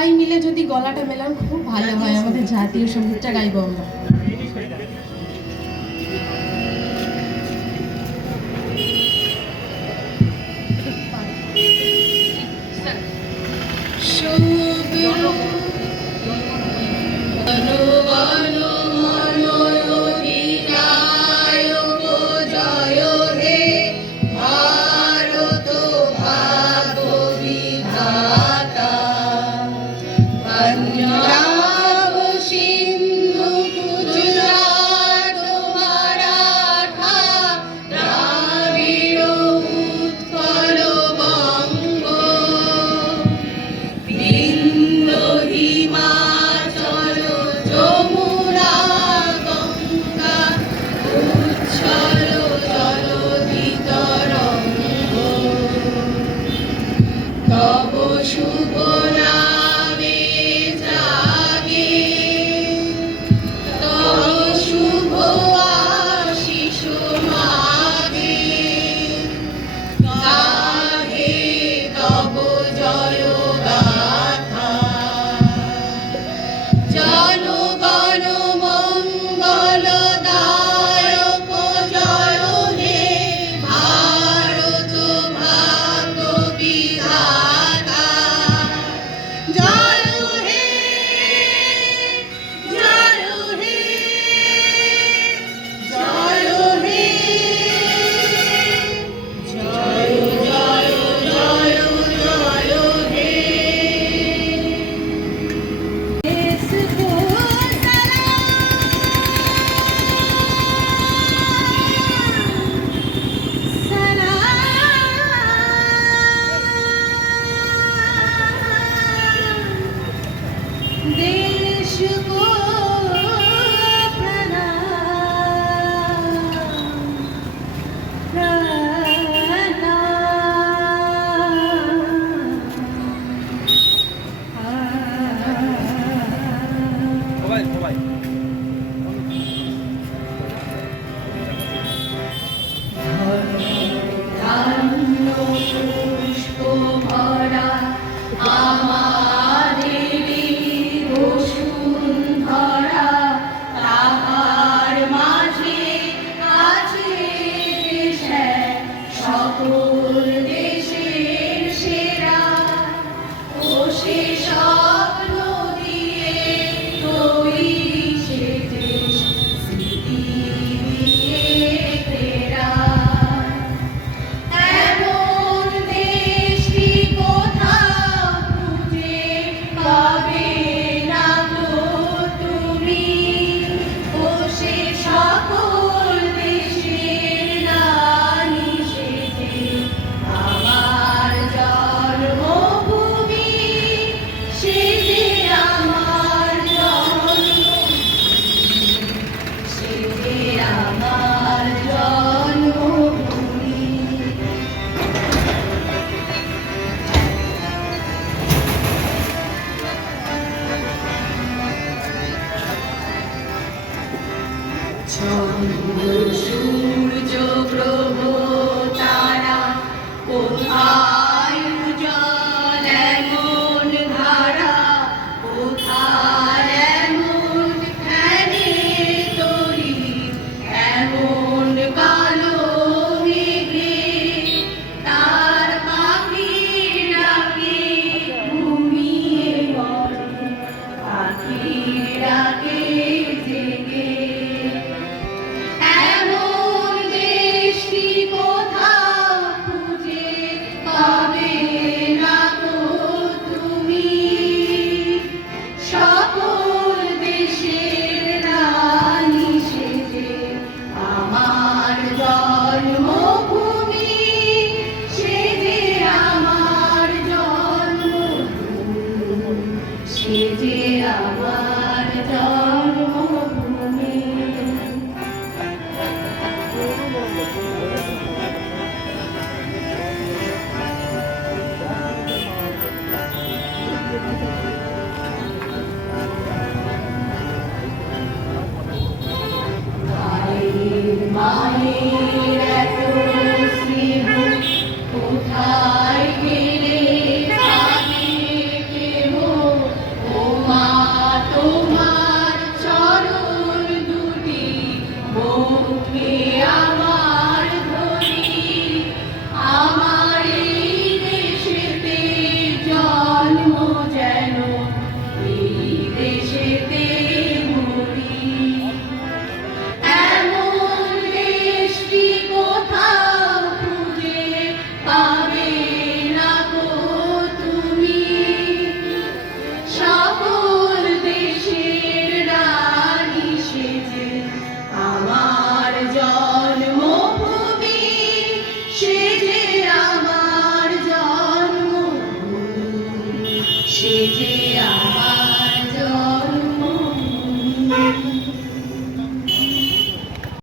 সবাই মিলে যদি গলাটা মেলান খুব ভালো হয়। আমাদের জাতীয় সঙ্গীতটা গাইব আমরা।